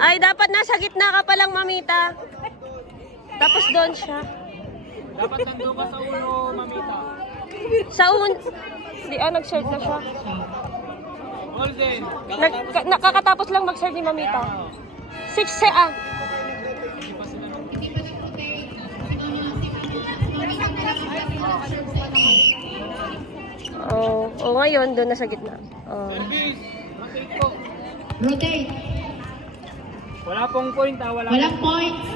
Ay, dapat nasa gitna ka palang, mamita. Tapos doon siya. Dapat nandun ka sa ulo, mamita. Sa Di, nag-serve na siya. Golden. Nakakatapos lang mag-serve ni mamita. 6 siya, Oh, ngayon, doon na sa gitna. Oh. Service. Rotate po. Rotate. Wala pong point wala. Walang points.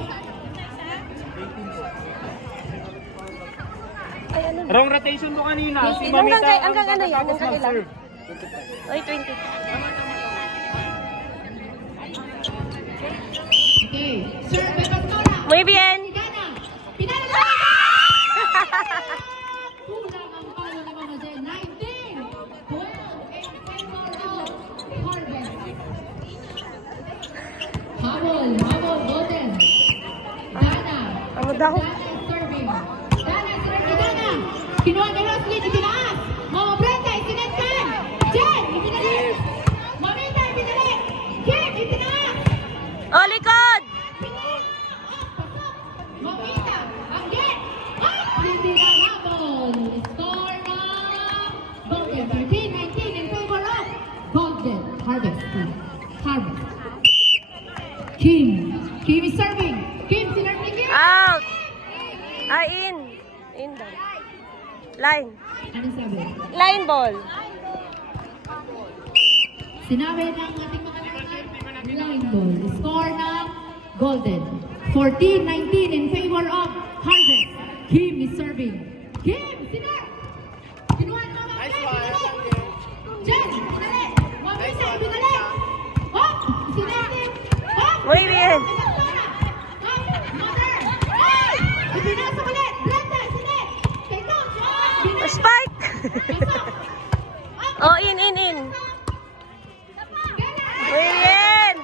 Ay, ano? Wrong rotation po kanina. Si Hanggang mamita. hanggang ano yan? tapos Hanggang ilan? mag-serve. Ay, 20. Okay. Sir, may pastora. Muy bien. Gana. Pinala na! Kulang ang palo ni Mama Jen. 19, 12, and 10 more out. Harvest. Habol, golden. Dana. Ano daw? Dana is serving. Dana is serving. Dana. Kinuha ni Roslyn, itinaas. Mama Brenda, itinagkan. Jen, itinalik. Mamita, itinalik. Kim, itinaas. Oh, likod! Mamita, again. Hindi na habol. Score na Golden. 13-19 in favor of Golden. Harvest. Harvest. Kim. Kim is serving. Kim, sinerve ni Kim. Out! Ay, in. In daw. Line. Ano sabi? Line ball. Sinabi ng ating mga line ball. Score na Golden. 14-19 in favor of Harvest. Kim is serving. Kim, sinerve. Kinuha na mga Jen, pinalik. Mamita, pinalik. Oh, sinerve. Oh, Muy bien. Mother. Ay! Ipinasok ulit. Brenda, sinerve. Kay Coach. Spike! Oh, in. Muy bien.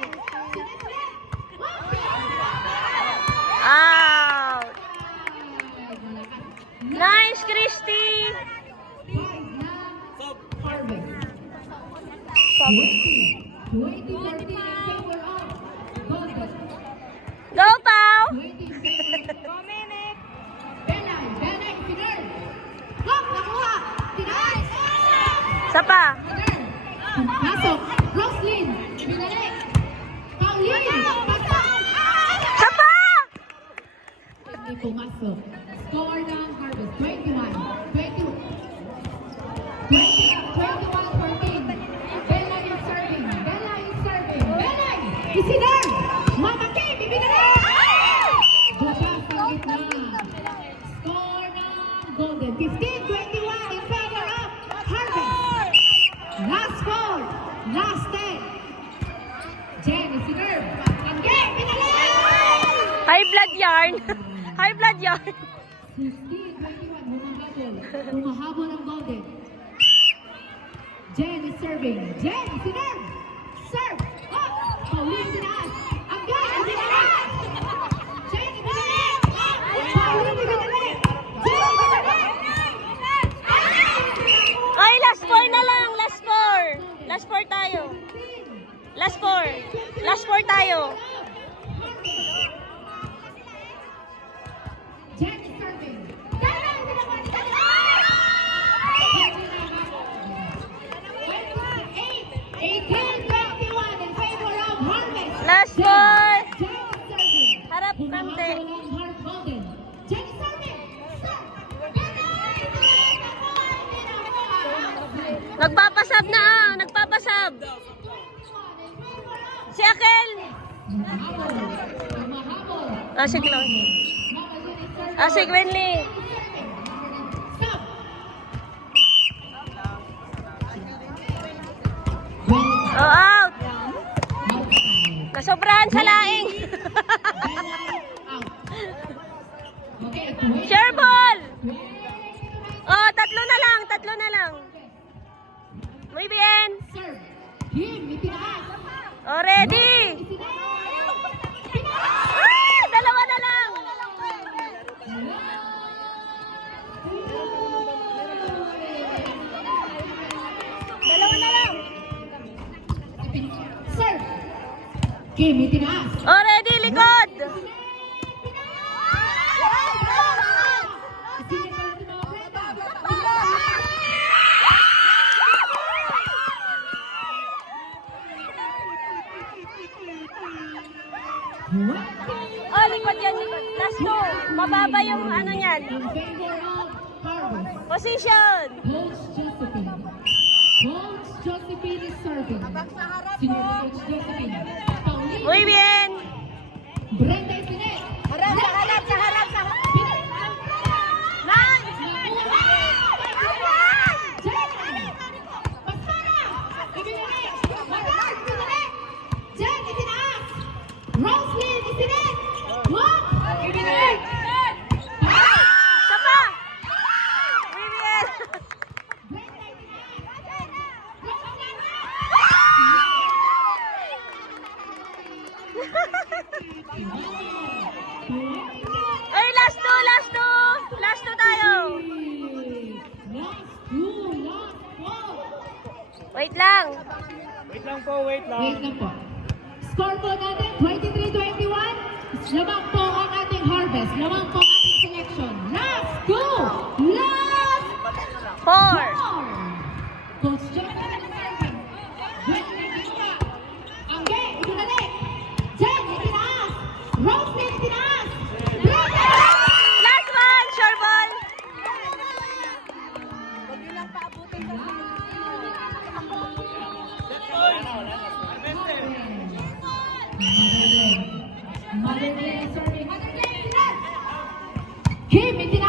Out. Nice, Christy. Harvest. 20-14 in favor of Golden. Go, Pao. 20 Benay, sinerve. Hop, nakuha. Tinay. Isa pa. Pasok. Roslyn, binalik. Pauline, pasok. Isa pa. Hindi pumasok. Score ng Harvest. 21. 21-14. Bella is serving. Bella, isinerve. Mama Kim, ibinalik. Bukas ang gitna. Score ng Golden. 15-21 in favor of Harvest. Last 4. Last 10. Jen, isinerve. Again, binalik. High blood yarn. High blood yarn. 16-21, humahabol ang Golden. Jen is serving. Jen, sinerve. Serve. Up. Pauline, tinaas. Again, ibinalik. Jen, ibinalik. Pauline, ibinalik. Jen, ibinalik. Ay, last 4 na lang. Last 4. Last 4 tayo. Last 4. Last 4 tayo. Jen is serving. 18-21 in favor of Harvest. Last Jen. 4. Jen is serving. Harap kante. Humahabol ang Golden. Jen is serving. Nagpapasab na nagpapasab. Si Akel. Humahabol. Si Chloe. Si Gwenly. Stop. Out. Outside. Kasobrahan sa laing. Out. Okay, Share ball. Oh, tatlo na lang. Muy bien. serve. Kim, itinaas. Oh, ready. Dalawa na lang. Dalawa na lang. Serve. Kim, itinaas. Oh, ready, likod! Oh, likod yan, likod. Last two. Mababa yung ano yan. In favor of Harvest, Position. Coach Josephine. Coach Josephine is serving. Senior Coach Josephine. Pauline. Muy bien. Brenda Isinet. Harap, sa harap, sa harap, sa harap. Nice! Roslyn Isinet. Walk. Isa pa. Muy bien. Ay, last two, last two. Last two tayo. Wait lang. Wait lang po, wait lang. Wait lang po. Score po natin, 23-21. Lamang po ang ating harvest. Lamang po ang ating selection. Last go! Last Four. four! Coach Jonathan is serving. Gwen, nagkita. Angge, ibinalik. Jen, itinaas. Roslyn, itinaas. Brenda! Last one, sure ball. Mother Glenn is serving. Mother Glenn, itinaas. Kim, itinaas.